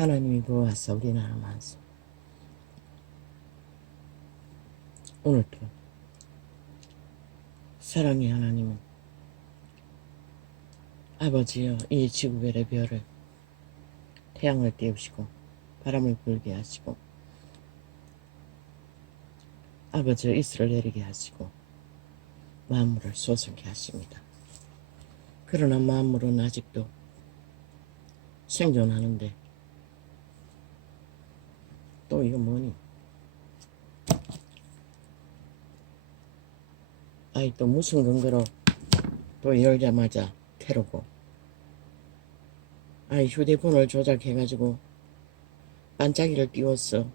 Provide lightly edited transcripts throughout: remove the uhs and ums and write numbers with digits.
하나님이 보았어. 우리나라 만세. 오늘도 사랑의 하나님은 아버지여 이 지구별의 별을 태양을 띄우시고 바람을 불게 하시고 아버지여 이슬을 내리게 하시고 만물을 솟게 하십니다. 그러나 만물은 아직도 생존하는데 또 이거 뭐니? 아이 또 무슨 근거로 또 열자마자 테러고 아이 휴대폰을 조작해가지고 반짝이를 띄웠어.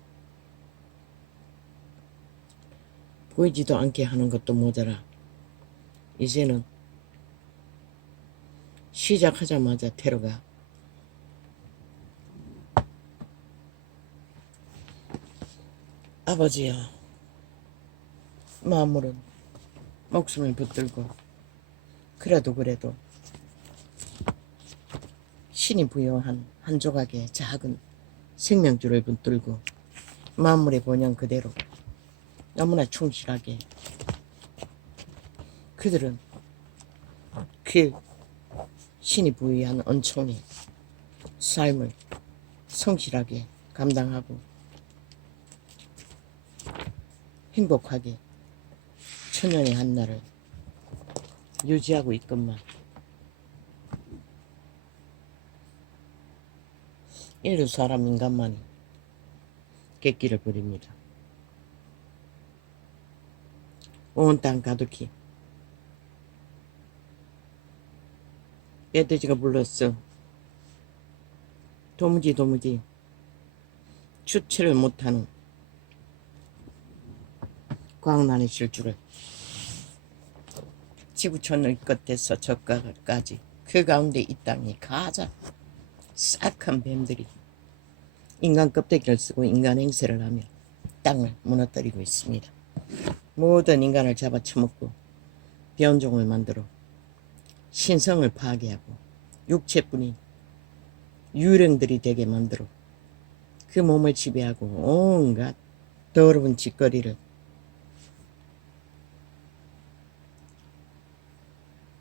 보이지도 않게 하는 것도 모자라 이제는 시작하자마자 테러가 아버지여 만물은 목숨을 붙들고 그래도 신이 부여한 한 조각의 작은 생명줄을 붙들고 만물의 본영 그대로 너무나 충실하게 그들은 그 신이 부여한 은총의 삶을 성실하게 감당하고 행복하게 천년의 한날을 유지하고 있건만 인류 사람 인간만이 객기를 부립니다. 온 땅 가득히 멧돼지가 불렀어. 도무지 주체를 못하는 광란의 질주를 지구촌의 끝에서 저가까지 그 가운데 이 땅이 가장 싹한 뱀들이 인간 껍데기를 쓰고 인간 행세를 하며 땅을 무너뜨리고 있습니다. 모든 인간을 잡아쳐먹고 변종을 만들어 신성을 파괴하고 육체뿐인 유령들이 되게 만들어 그 몸을 지배하고 온갖 더러운 짓거리를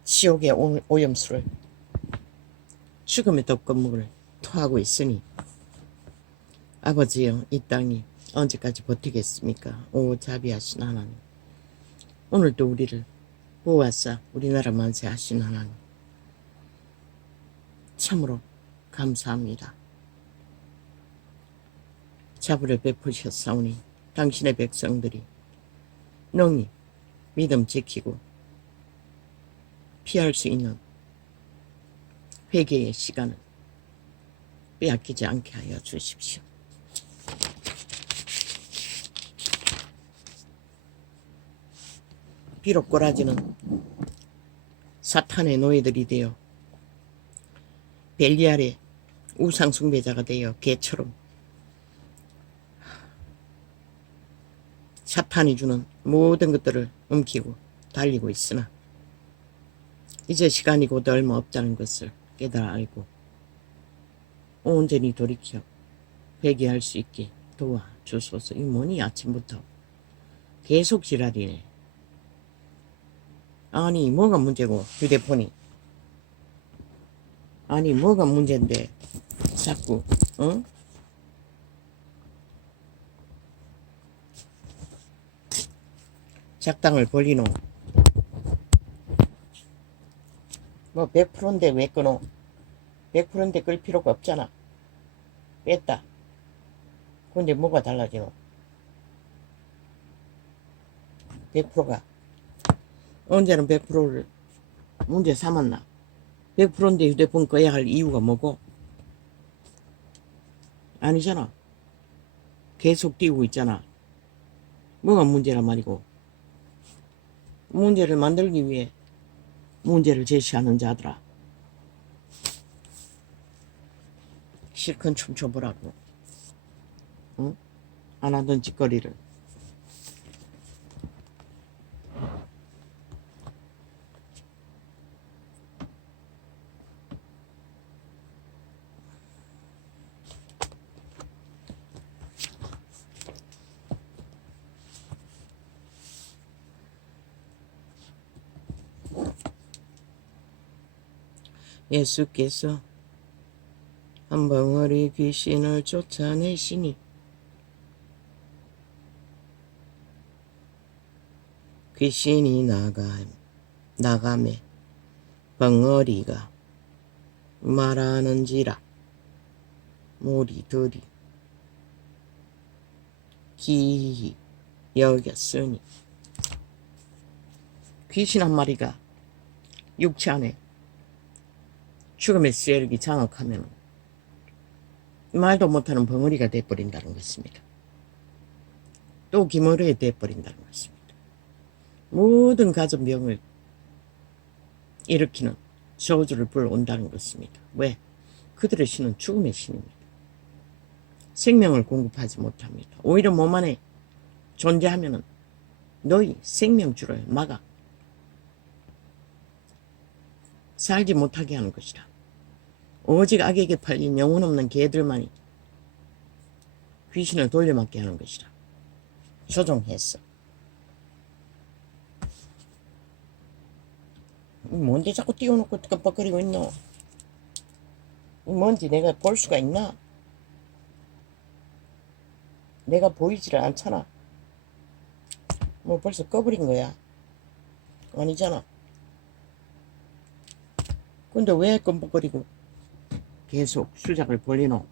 지옥의 오염수를 죽음의 독거물을 토하고 있으니 아버지여 이 땅이 언제까지 버티겠습니까? 오 자비하신 하나님 오늘도 우리를 보았사 우리나라 만세하신 하나님 참으로 감사합니다. 자비를 베푸셨사오니 당신의 백성들이 능히 믿음 지키고 피할 수 있는 회개의 시간을 빼앗기지 않게 하여 주십시오. 비록 꼬라지는 사탄의 노예들이 되어 벨리알의 우상 숭배자가 되어 개처럼 사탄이 주는 모든 것들을 움키고 달리고 있으나 이제 시간이 곧 얼마 없다는 것을 깨달아 알고 온전히 돌이켜 회개할 수 있게 도와주소서. 이 뭐니 아침부터 계속 지랄이네. 아니 뭐가 문제고 휴대폰이 아니 뭐가 문제인데 자꾸 응? 작당을 벌리노. 뭐 100%인데 왜 끊어? 100%인데 끌 필요가 없잖아. 뺐다. 근데 뭐가 달라지노? 100%가 언제는 100%를 문제 삼았나? 100%인데 휴대폰 꺼야 할 이유가 뭐고? 아니잖아. 계속 띄우고 있잖아. 뭐가 문제란 말이고. 문제를 만들기 위해 문제를 제시하는 자들아. 실컷 춤춰보라고. 응? 안 하던 짓거리를. 예수께서 한 벙어리 귀신을 쫓아내시니 귀신이 나가매 벙어리가 말하는지라 무리들이 기이 여겼으니 귀신 한 마리가 육체 안에 죽음의 세력이 장악하면 말도 못하는 벙어리가 돼버린다는 것입니다. 또 기머리에 돼버린다는 것입니다. 모든 가정병을 일으키는 저주를 불어온다는 것입니다. 왜? 그들의 신은 죽음의 신입니다. 생명을 공급하지 못합니다. 오히려 몸 안에 존재하면 너희 생명줄을 막아 살지 못하게 하는 것이다. 오직 악에게 팔린 영혼 없는 개들만이 귀신을 돌려막게 하는 것이다. 조종했어. 뭔데 자꾸 띄워놓고 깜빡거리고 있노? 뭔지 내가 볼 수가 있나? 내가 보이지를 않잖아. 뭐 벌써 꺼버린 거야? 아니잖아. 근데 왜 깜빡거리고 계속 수작을 벌리노?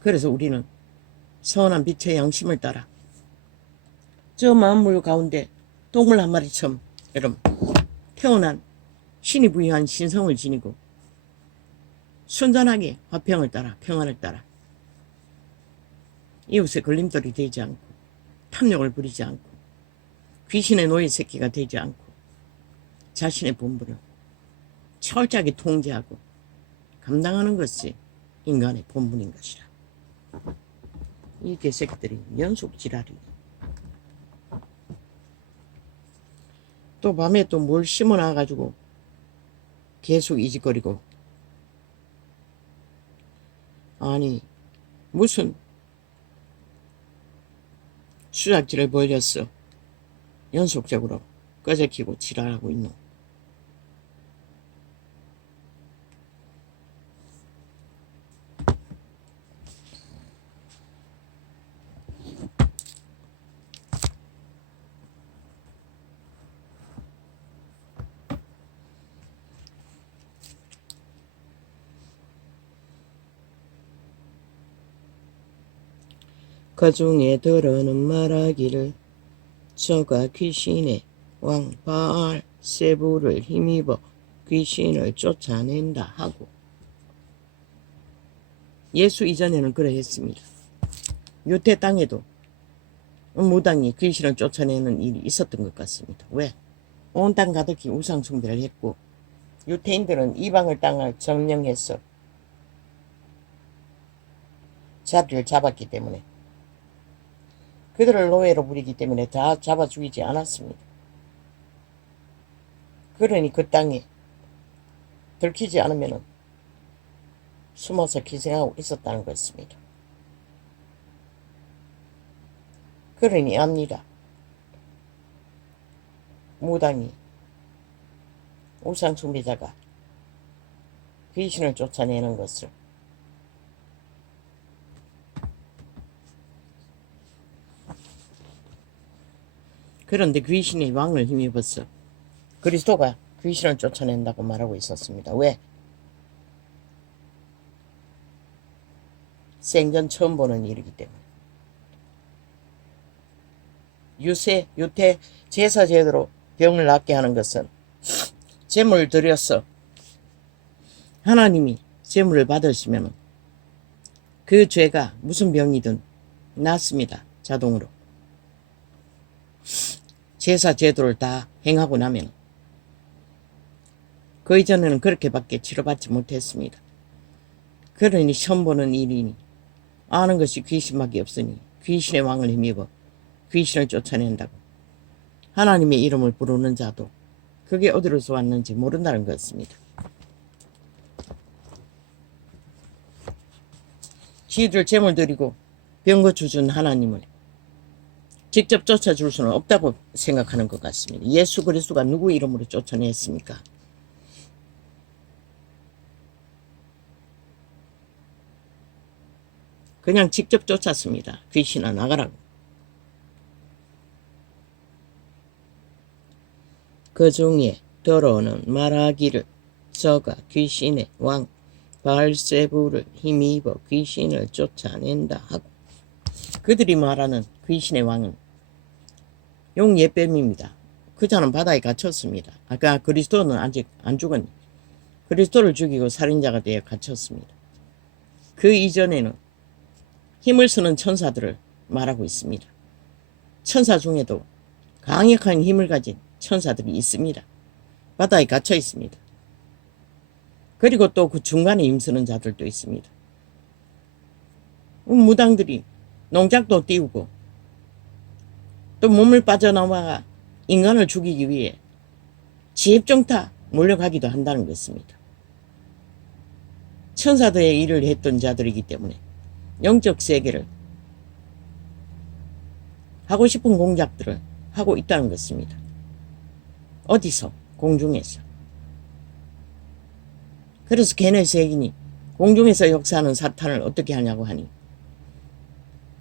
그래서 우리는 선한 빛의 양심을 따라 저 만물 가운데 동물 한 마리처럼 여러분 태어난 신이 부여한 신성을 지니고 순전하게 화평을 따라 평안을 따라 이웃의 걸림돌이 되지 않고 탐욕을 부리지 않고 귀신의 노예 새끼가 되지 않고 자신의 본분을 철저하게 통제하고 감당하는 것이 인간의 본분인 것이라. 이 개새끼들이 연속 지랄이. 또 밤에 또 뭘 심어놔가지고 계속 이짓거리고. 아니 무슨 수작질을 벌였어. 연속적으로 꺼제키고 지랄하고 있노. 그 중에 들어는 말하기를 저가 귀신의 왕 바알 세부를 힘입어 귀신을 쫓아낸다 하고. 예수 이전에는 그러했습니다. 유대 땅에도 무당이 귀신을 쫓아내는 일이 있었던 것 같습니다. 왜? 온 땅 가득히 우상 숭배를 했고 유대인들은 이방을 땅을 점령해서 자리를 잡았기 때문에 그들을 노예로 부리기 때문에 다 잡아 죽이지 않았습니다. 그러니 그 땅에 들키지 않으면 숨어서 기생하고 있었다는 것입니다. 그러니 압니다. 무당이 우상 숭배자가 귀신을 쫓아내는 것을 그런데 귀신의 왕을 힘입었어. 그리스도가 귀신을 쫓아낸다고 말하고 있었습니다. 왜? 생전 처음 보는 일이기 때문에. 유태 제사 제대로 병을 낫게 하는 것은 제물을 드려서 하나님이 제물을 받으시면 그 죄가 무슨 병이든 낫습니다. 자동으로. 제사 제도를 다 행하고 나면 그 이전에는 그렇게밖에 치료받지 못했습니다. 그러니 처음 보는 일이니 아는 것이 귀신밖에 없으니 귀신의 왕을 힘입어 귀신을 쫓아낸다고. 하나님의 이름을 부르는 자도 그게 어디로서 왔는지 모른다는 것입니다. 지들 제물 드리고 병 고쳐준 하나님을 직접 쫓아줄 수는 없다고 생각하는 것 같습니다. 예수 그리스도가 누구 이름으로 쫓아냈습니까? 그냥 직접 쫓았습니다. 귀신아 나가라고. 그 중에 더러는 말하기를 저가 귀신의 왕 바알세부를 힘입어 귀신을 쫓아낸다 하고, 그들이 말하는 귀신의 왕은 용예뱀입니다. 그 자는 바다에 갇혔습니다. 아까 그리스도는 아직 안 죽었니? 그리스도를 죽이고 살인자가 되어 갇혔습니다. 그 이전에는 힘을 쓰는 천사들을 말하고 있습니다. 천사 중에도 강력한 힘을 가진 천사들이 있습니다. 바다에 갇혀 있습니다. 그리고 또 그 중간에 힘쓰는 자들도 있습니다. 무당들이 농작도 띄우고 또 몸을 빠져나와 인간을 죽이기 위해 지heb정타 몰려가기도 한다는 것입니다. 천사들의 일을 했던 자들이기 때문에 영적 세계를 하고 싶은 공작들을 하고 있다는 것입니다. 어디서? 공중에서. 그래서 걔네 세계니 공중에서 역사하는 사탄을 어떻게 하냐고 하니,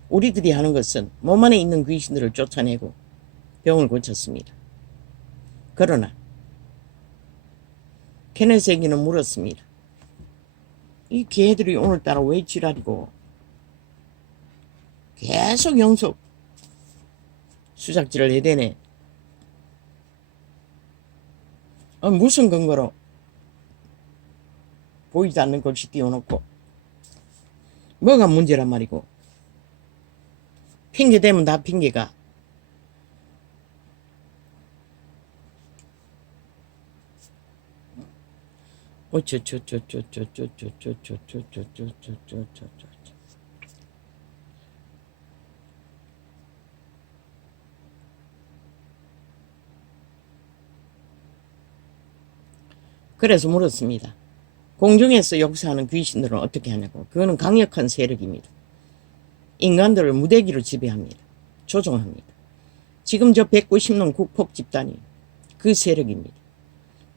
우리들이 하는 것은 몸 안에 있는 귀신들을 쫓아내고 병을 고쳤습니다. 그러나 걔네 세계는 물었습니다. 이 개들이 오늘따라 왜 지랄이고 계속 영속 수작질을 해대네. 무슨 근거로 보이지 않는 글씨 띄워놓고 뭐가 문제란 말이고, 핑계 대면 다 핑계가. 그래서 물었습니다. 공중에서 역사하는 귀신들은 어떻게 하냐고. 그거는 강력한 세력입니다. 인간들을 무대기로 지배합니다. 조종합니다. 지금 저 190년 국폭 집단이 그 세력입니다.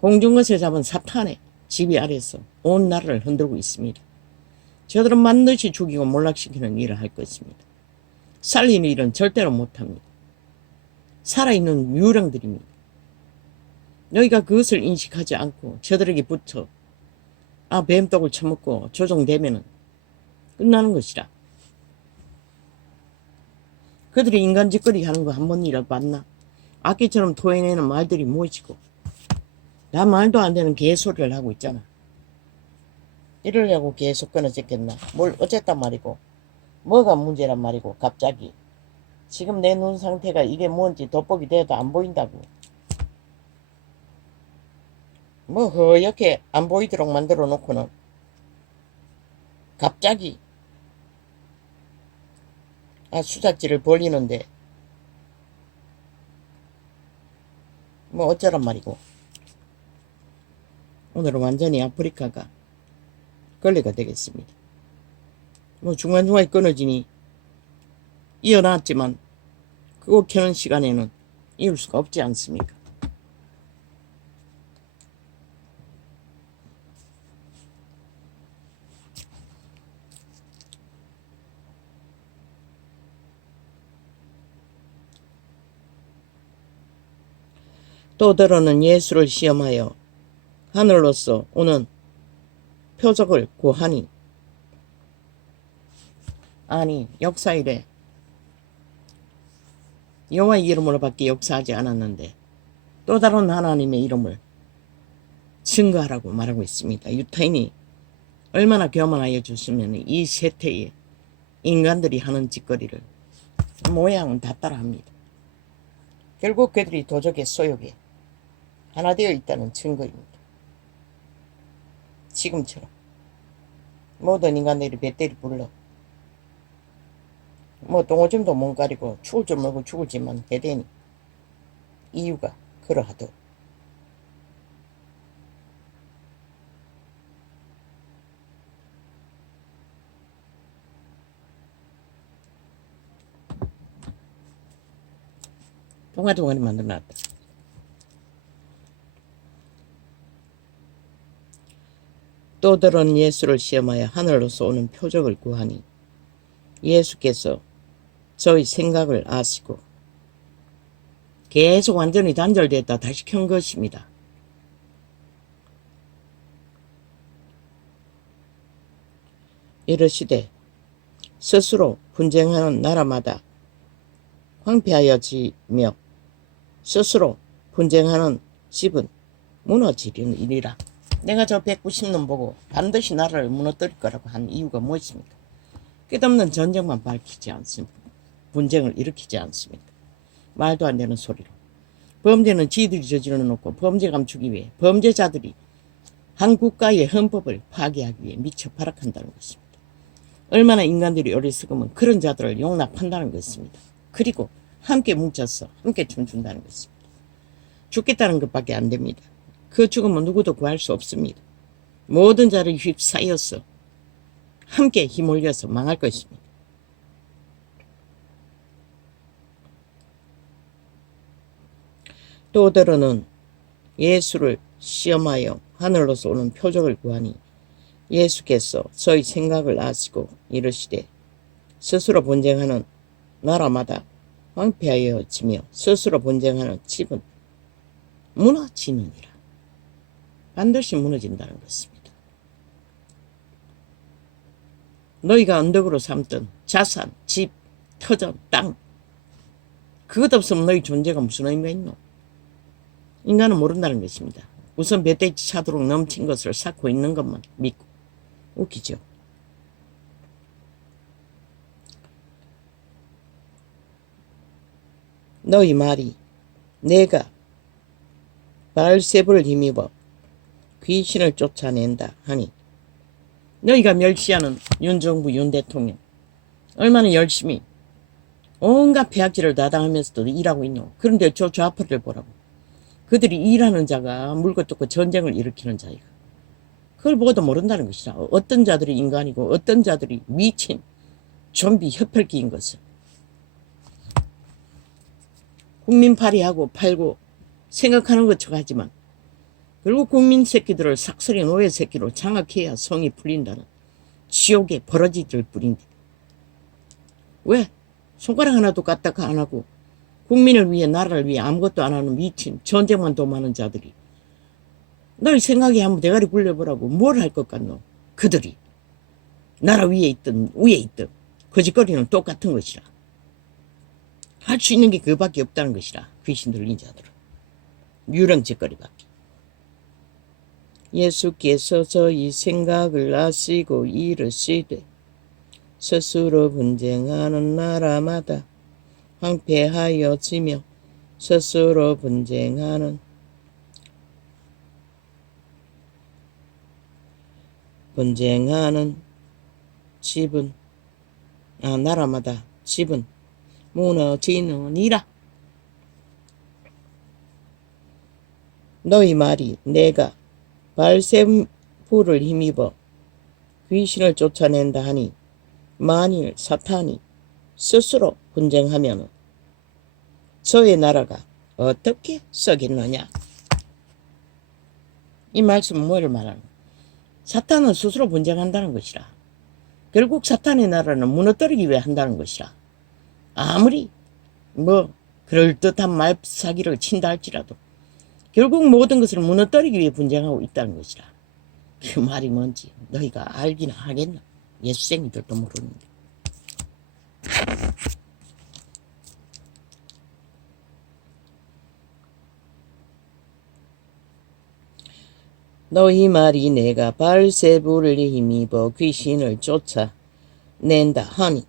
공중것에 잡은 사탄의 지배 아래서 온 나라를 흔들고 있습니다. 저들은 반드시 죽이고 몰락시키는 일을 할 것입니다. 살리는 일은 절대로 못합니다. 살아있는 유령들입니다. 너희가 그것을 인식하지 않고 저들에게 붙어 뱀떡을 처먹고 조종되면 끝나는 것이라. 그들이 인간 짓거리 하는 거 한 번이라도 봤나? 악기처럼 토해내는 말들이 무엇이고, 나 말도 안 되는 개소리를 하고 있잖아. 이러려고 계속 끊어졌겠나? 뭘 어쨌단 말이고, 뭐가 문제란 말이고. 갑자기 지금 내 눈 상태가 이게 뭔지 돋보기 돼도 안 보인다고. 뭐 허옇게 안 보이도록 만들어 놓고는 갑자기 수작질을 벌리는데 뭐 어쩌란 말이고. 오늘은 완전히 아프리카가 걸레가 되겠습니다. 뭐 중간중간에 끊어지니 이어놨지만 그거 켜는 시간에는 이을 수가 없지 않습니까? 또 더러는 예수를 시험하여 하늘로서 오는 표적을 구하니, 아니 역사일에 여호와의 이름으로 밖에 역사하지 않았는데 또 다른 하나님의 이름을 증거하라고 말하고 있습니다. 유타인이 얼마나 교만하여 줬으면 이 세태에 인간들이 하는 짓거리를 모양은 다 따라합니다. 결국 그들이 도적의 소욕에 하나 되어 있다는 증거입니다. 지금처럼 모든 인간들이 배때리 불러 뭐 똥오줌도 못 가리고 죽을 줄 모르고 죽을지만 해대니 이유가 그러하도. 동아동아리 만들어놨다. 또 들은 예수를 시험하여 하늘로서 오는 표적을 구하니 예수께서 저희 생각을 아시고 계속 완전히 단절됐다 다시 켠 것입니다. 이르시되 스스로 분쟁하는 나라마다 황폐하여지며 스스로 분쟁하는 집은 무너지리니라. 내가 저 190년 보고 반드시 나라를 무너뜨릴 거라고 한 이유가 무엇입니까? 끝없는 전쟁만 밝히지 않습니다. 분쟁을 일으키지 않습니다. 말도 안 되는 소리로. 범죄는 지들이 저질러 놓고 범죄 감추기 위해 범죄자들이 한 국가의 헌법을 파괴하기 위해 미쳐 발악한다는 것입니다. 얼마나 인간들이 어리석으면 그런 자들을 용납한다는 것입니다. 그리고 함께 뭉쳐서 함께 춤춘다는 것입니다. 죽겠다는 것밖에 안 됩니다. 그 죽음은 누구도 구할 수 없습니다. 모든 자를 휩싸여서 함께 힘올려서 망할 것입니다. 또 더러는 예수를 시험하여 하늘로서 오는 표적을 구하니 예수께서 저희 생각을 아시고 이르시되 스스로 분쟁하는 나라마다 황폐하여지며 스스로 분쟁하는 집은 무너지느니라. 반드시 무너진다는 것입니다. 너희가 언덕으로 삼던 자산, 집, 터전, 땅 그것 없으면 너희 존재가 무슨 의미가 있노? 인간은 모른다는 것입니다. 우선 멧돼지 차도록 넘친 것을 쌓고 있는 것만 믿고. 웃기죠. 너희 말이 내가 바알세불을 힘입어 귀신을 쫓아낸다 하니 너희가 멸시하는 윤정부 윤 대통령 얼마나 열심히 온갖 폐악질을 다당하면서도 일하고 있노. 그런데 저 좌파를 보라고. 그들이 일하는 자가 물고 뜯고 전쟁을 일으키는 자이가. 그걸 보고도 모른다는 것이라. 어떤 자들이 인간이고 어떤 자들이 미친 좀비 흡혈귀인 것을. 국민팔이하고 팔고 생각하는 것처럼 하지만 결국 국민 새끼들을 삭슬이 노예 새끼로 장악해야 성이 풀린다는 지옥의 버러지들 뿐인데 왜 손가락 하나도 까딱 안 하고 국민을 위해 나라를 위해 아무것도 안 하는 미친 전쟁만 도모하는 자들이 널 생각에 한번 대가리 굴려보라고 뭘 할 것 같노. 그들이 나라 위에 있든 위에 있든 거짓거리는 똑같은 것이라. 할 수 있는 게 그밖에 없다는 것이라. 귀신 들린 자들은 유령짓거리밖에. 예수께서 저희 생각을 아시고 이르시되 스스로 분쟁하는 나라마다 황폐하여지며 스스로 분쟁하는 집은 나라마다 집은 무너지느니라. 너희 말이 내가 바알세불을 힘입어 귀신을 쫓아낸다 하니 만일 사탄이 스스로 분쟁하면 저의 나라가 어떻게 썩겠느냐. 이 말씀은 뭐를 말하는 거야? 사탄은 스스로 분쟁한다는 것이라. 결국 사탄의 나라는 무너뜨리기 위해 한다는 것이라. 아무리 그럴듯한 말사기를 친다 할지라도 결국 모든 것을 무너뜨리기 위해 분쟁하고 있다는 것이라. 그 말이 뭔지 너희가 알기나 하겠나. 예수생이들도 모르는데. 너희 말이 내가 바알세불을 힘입어 귀신을 쫓아낸다 하니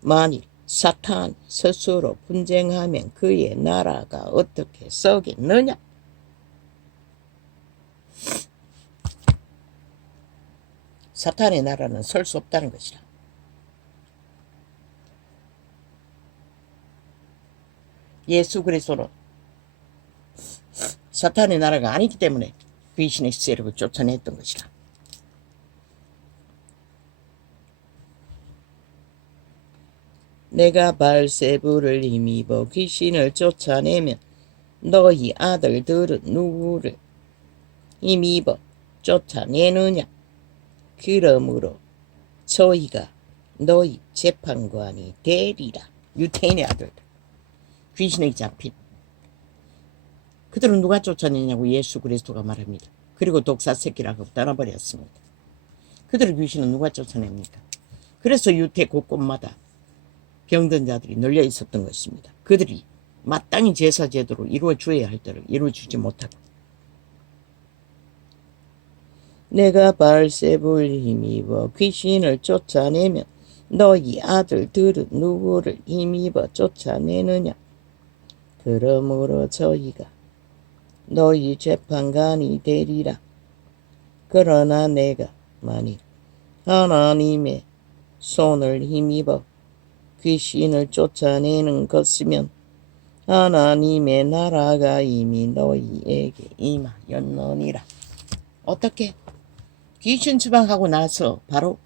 만일 사탄 스스로 분쟁하면 그의 나라가 어떻게 썩겠느냐. 사탄의 나라는 설 수 없다는 것이라. 예수 그리스도는 사탄의 나라가 아니기 때문에 귀신의 세력을 쫓아냈던 것이라. 내가 발세부를 힘입어 귀신을 쫓아내면 너희 아들들은 누구를 힘입어 쫓아내느냐? 그러므로 저희가 너희 재판관이 되리라. 유태인의 아들들, 귀신에 잡힌 그들은 누가 쫓아내냐고 예수 그리스도가 말합니다. 그리고 독사 새끼라고 떠나버렸습니다. 그들의 귀신은 누가 쫓아냅니까? 그래서 유태 곳곳마다 병든 자들이 널려 있었던 것입니다. 그들이 마땅히 제사 제도로 이루어 주어야 할 때를 이루어 주지 못하고, 내가 발세불 힘입어 귀신을 쫓아내면 너희 아들들은 누구를 힘입어 쫓아내느냐? 그러므로 저희가 너희 재판관이 되리라. 그러나 내가 만일 하나님의 손을 힘입어 귀신을 쫓아내는 것이면 하나님의 나라가 이미 너희에게 임하였느니라. 어떻게? 귀신 추방하고 나서 바로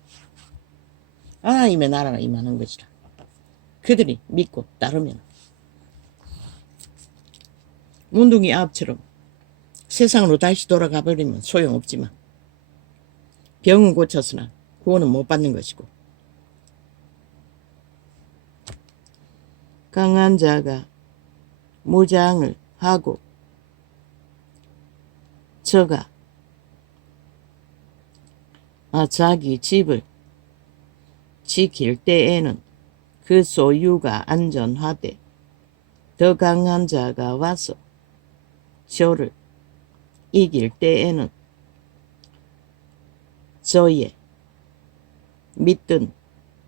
하나님의 나라가 임하는 것이라. 그들이 믿고 따르면 문둥이 아합처럼 세상으로 다시 돌아가 버리면 소용없지만 병은 고쳤으나 구원은 못 받는 것이고, 강한 자가 무장을 하고 저가 자기 집을 지킬 때에는 그 소유가 안전하되 더 강한 자가 와서 저를 이길 때에는 저의 믿던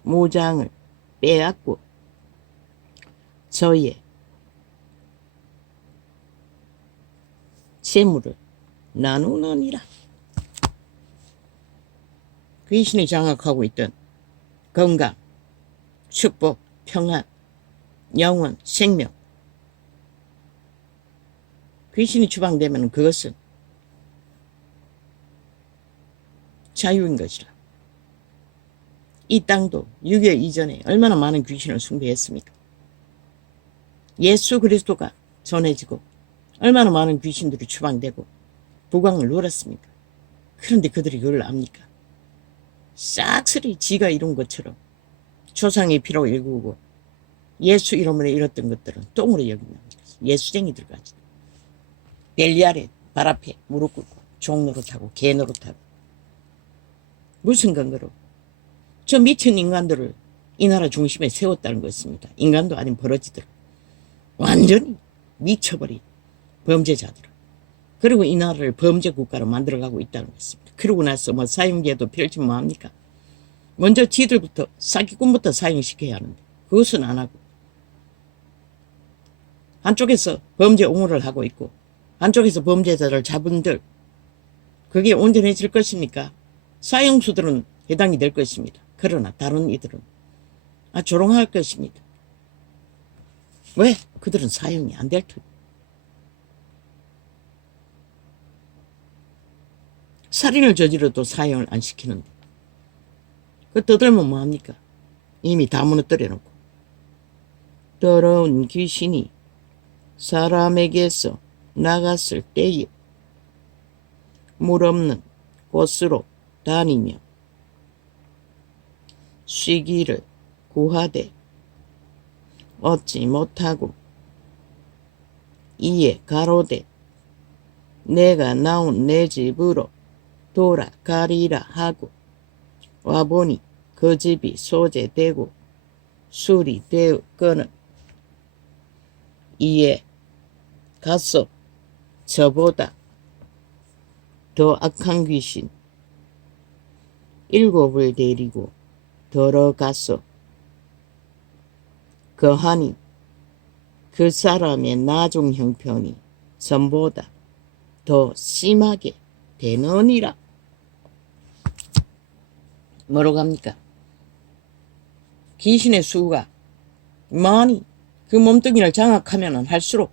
무장을 빼앗고 저의 재물을 나누느니라. 귀신이 장악하고 있던 건강, 축복, 평안, 영원, 생명, 귀신이 추방되면 그것은 자유인 것이라. 이 땅도 6.25 이전에 얼마나 많은 귀신을 숭배했습니까? 예수 그리스도가 전해지고 얼마나 많은 귀신들이 추방되고 부광을 누렸습니까? 그런데 그들이 그걸 압니까? 싹쓸이 지가 이룬 것처럼 조상의 피로 일구고 예수 이름으로 이뤘던 것들은 똥으로 여긴답니다. 예수쟁이들까지 벨리알의 발 앞에 무릎 꿇고 종 노릇하고 개 노릇하고, 무슨 근거로? 저 미친 인간들을 이 나라 중심에 세웠다는 것입니다. 인간도 아닌 버러지들, 완전히 미쳐버린 범죄자들, 그리고 이 나라를 범죄 국가로 만들어가고 있다는 것입니다. 그러고 나서 뭐 사형제도 펼치면 뭐합니까? 먼저 지들부터 사기꾼부터 사형시켜야 하는데 그것은 안 하고, 한쪽에서 범죄 옹호를 하고 있고 한쪽에서 범죄자를 잡은들, 그게 온전해질 것입니까? 사형수들은 해당이 될 것입니다. 그러나 다른 이들은 조롱할 것입니다. 왜? 그들은 사형이 안 될 터고. 살인을 저지러도 사형을 안 시키는데 그 떠들면 뭐합니까? 이미 다 무너뜨려 놓고. 더러운 귀신이 사람에게서 나갔을 때에 물 없는 곳으로 다니며 쉬기를 구하되 얻지 못하고 이에 가로되 내가 나온 내 집으로 돌아가리라 하고 와보니 그 집이 소재되고 술이 되었거늘 이에 가서 저보다 더 악한 귀신 7을 데리고 들어가서 거하니 그 사람의 나중 형편이 전보다 더 심하게 되느니라. 뭐로 갑니까? 귀신의 수가 많이 그 몸뚱이를 장악하면 할수록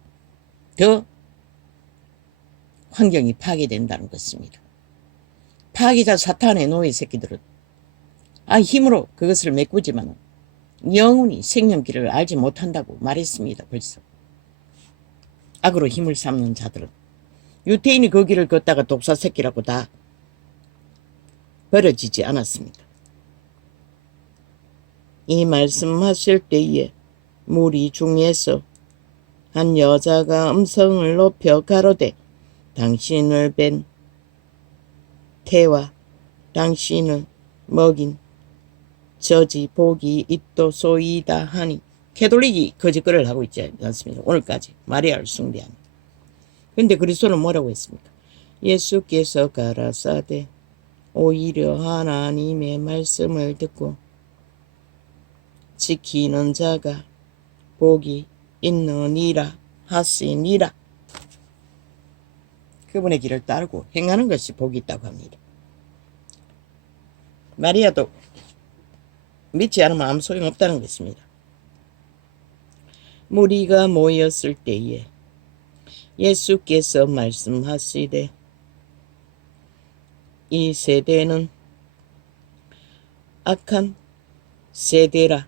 더 환경이 파괴된다는 것입니다. 파괴자 사탄의 노예 새끼들은 힘으로 그것을 메꾸지만 영원히 생명길을 알지 못한다고 말했습니다. 벌써. 악으로 힘을 삼는 자들은 유태인이 그 길을 걷다가 독사 새끼라고 다 버려지지 않았습니다. 이 말씀하실 때에 무리 중에서 한 여자가 음성을 높여 가로되 당신을 뵌 태와 당신을 먹인 저지 복이 있도소이다 하니, 캐톨릭이 거짓글을 하고 있지 않습니까? 오늘까지 마리아를 숭배하니. 근데 그리스도는 뭐라고 했습니까? 예수께서 가라사대 오히려 하나님의 말씀을 듣고 지키는 자가 복이 있느니라 하시니라. 그분의 길을 따르고 행하는 것이 복이 있다고 합니다. 마리아도 믿지 않으면 아무 소용없다는 것입니다. 무리가 모였을 때에 예수께서 말씀하시되 이 세대는 악한 세대라.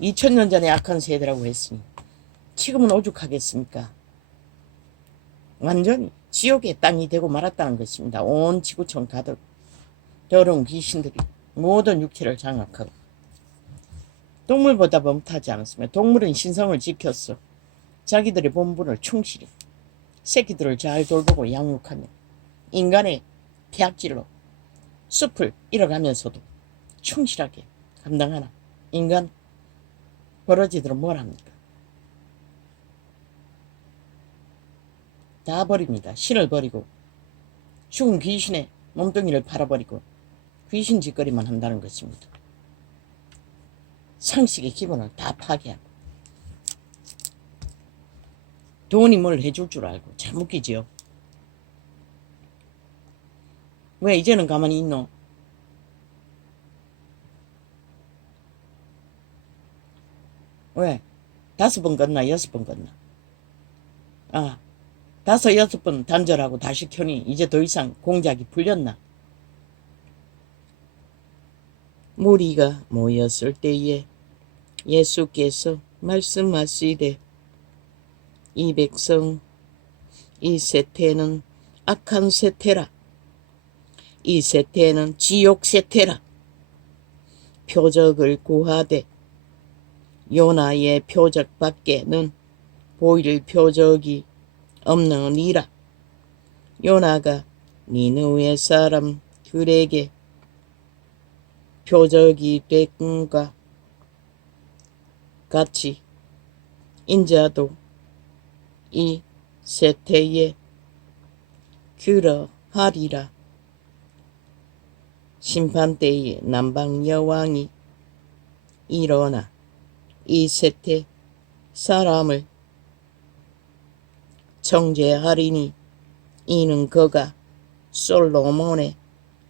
2000년 전에 악한 세대라고 했으니 지금은 오죽하겠습니까? 완전히 지옥의 땅이 되고 말았다는 것입니다. 온 지구촌 가득 더러운 귀신들이 모든 육체를 장악하고, 동물보다 범하지 않았으며 동물은 신성을 지켰어. 자기들의 본분을 충실히 새끼들을 잘 돌보고 양육하며 인간의 폐악질로 숲을 잃어가면서도 충실하게 감당하나 인간 버러지들은 뭘 합니까? 다 버립니다. 신을 버리고 죽은 귀신의 몸뚱이를 팔아버리고 귀신 짓거리만 한다는 것입니다. 상식의 기본을 다 파괴하고 돈이 뭘 해줄 줄 알고. 참 웃기지요. 왜 이제는 가만히 있노? 왜? 5번 걷나 6번 걷나? 5, 6번 단절하고 다시 켜니 이제 더 이상 공작이 풀렸나? 무리가 모였을 때에 예수께서 말씀하시되 이 백성 이 세태는 악한 세태라. 이 세태는 지옥 세태라. 표적을 구하되 요나의 표적밖에는 보일 표적이 없느니라. 요나가 니느웨 사람들에게 표적이 된과 같이 인자도 이 세태에 그러하리라. 심판때에 남방여왕이 일어나 이 세태 사람을 정죄하리니 이는 그가 솔로몬의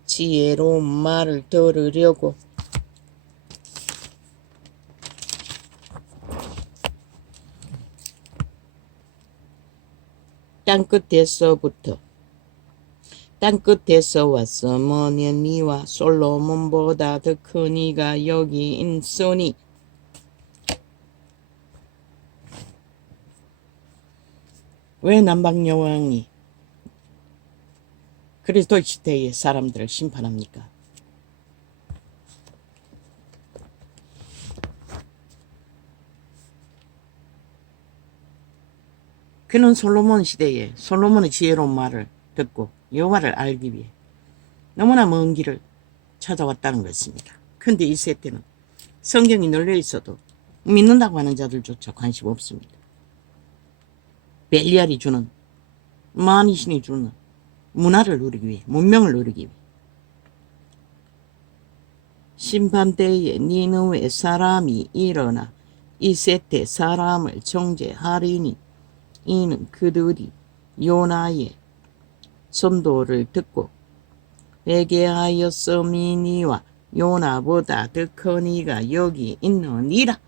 지혜로운 말을 들으려고 땅끝에서 왔으므니 니와 솔로몬보다 더 큰 이가 여기 있으니. 왜 남방여왕이 그리스도 시대의 사람들을 심판합니까? 그는 솔로몬 시대에 솔로몬의 지혜로운 말을 듣고 여호와를 알기 위해 너무나 먼 길을 찾아왔다는 것입니다. 근데 이 세대는 성경이 널려 있어도 믿는다고 하는 자들조차 관심 없습니다. 벨리알이 주는, 마니신이 주는 문화를 누리기 위해, 문명을 누리기 위해. 심판때에 니느웨 사람이 일어나 이 세대 사람을 정죄하리니 이는 그들이 요나의 선도를 듣고 회개하였음이니와 요나보다 더 큰 이가 여기 있느니라.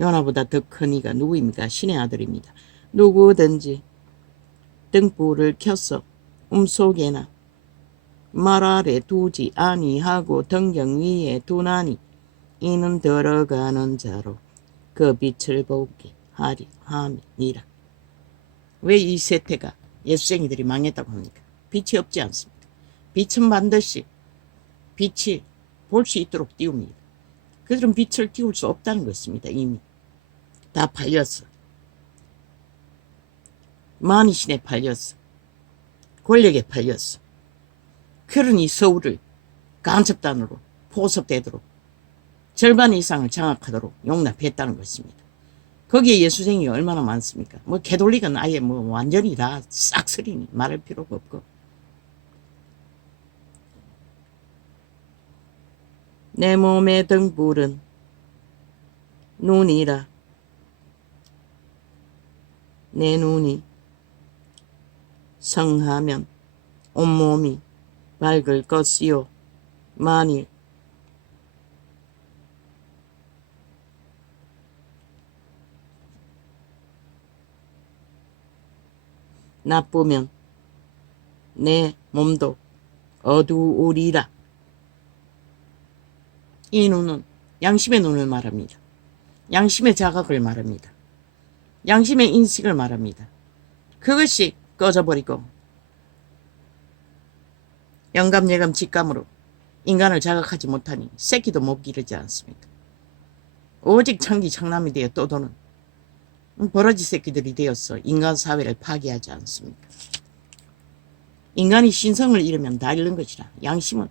요나보다 더 큰 이가 누구입니까? 신의 아들입니다. 누구든지 등불을 켜서 음속에나 말 아래 두지 아니하고 등경 위에 두나니 이는 들어가는 자로 그 빛을 보게 하리 함이니라. 왜 이 세태가 예수쟁이들이 망했다고 합니까? 빛이 없지 않습니다. 빛은 반드시 빛이 볼 수 있도록 띄웁니다. 그들은 빛을 띄울 수 없다는 것입니다. 이미 다 팔렸어. 만이신에 팔렸어. 권력에 팔렸어. 그러니 서울을 간첩단으로 포섭되도록 절반 이상을 장악하도록 용납했다는 것입니다. 거기에 예수쟁이가 얼마나 많습니까? 뭐 개돌릭은 아예 뭐 완전히 다 싹쓸이니 말할 필요가 없고. 내 몸의 등불은 눈이라. 내 눈이 성하면 온몸이 밝을 것이요. 만일 나쁘면 내 몸도 어두우리라. 이 눈은 양심의 눈을 말합니다. 양심의 자각을 말합니다. 양심의 인식을 말합니다. 그것이 꺼져버리고 영감, 예감, 직감으로 인간을 자각하지 못하니 새끼도 못 기르지 않습니다. 오직 창기 창남이 되어 떠도는 버러지 새끼들이 되어서 인간 사회를 파괴하지 않습니까? 인간이 신성을 잃으면 다 잃는 것이라. 양심은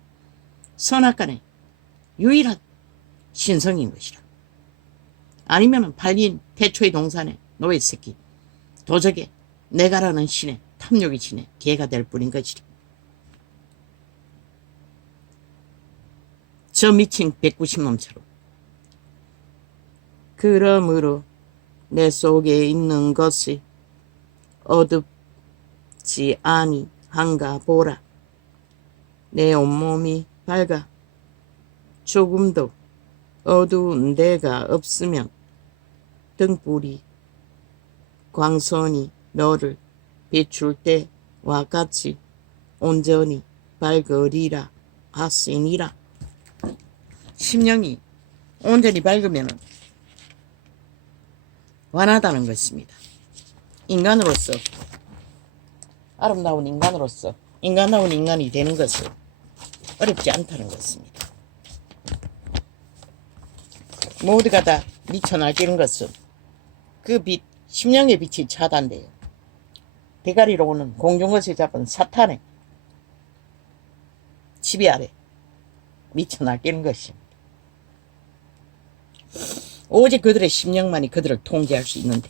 선악간의 유일한 신성인 것이라. 아니면 팔린 태초의 동산의 노예 새끼, 도적의 내가라는 신의 탐욕의 신의 개가 될 뿐인 것이라. 저 미친 190놈처럼. 그러므로 내 속에 있는 것이 어둡지 아니한가 보라. 내 온몸이 밝아 조금도 어두운 데가 없으면 등불이 광선이 너를 비출 때와 같이 온전히 밝으리라 하시니라. 심령이 온전히 밝으면 완하다는 것입니다. 인간으로서, 아름다운 인간으로서 인간다운 인간이 되는 것은 어렵지 않다는 것입니다. 모두가 다 미쳐 날뛰는 것은 그 빛, 심령의 빛이 차단돼요. 대가리로 오는 공중것을 잡은 사탄의 지배 아래 미쳐 날뛰는 것입니다. 오직 그들의 심령만이 그들을 통제할 수 있는데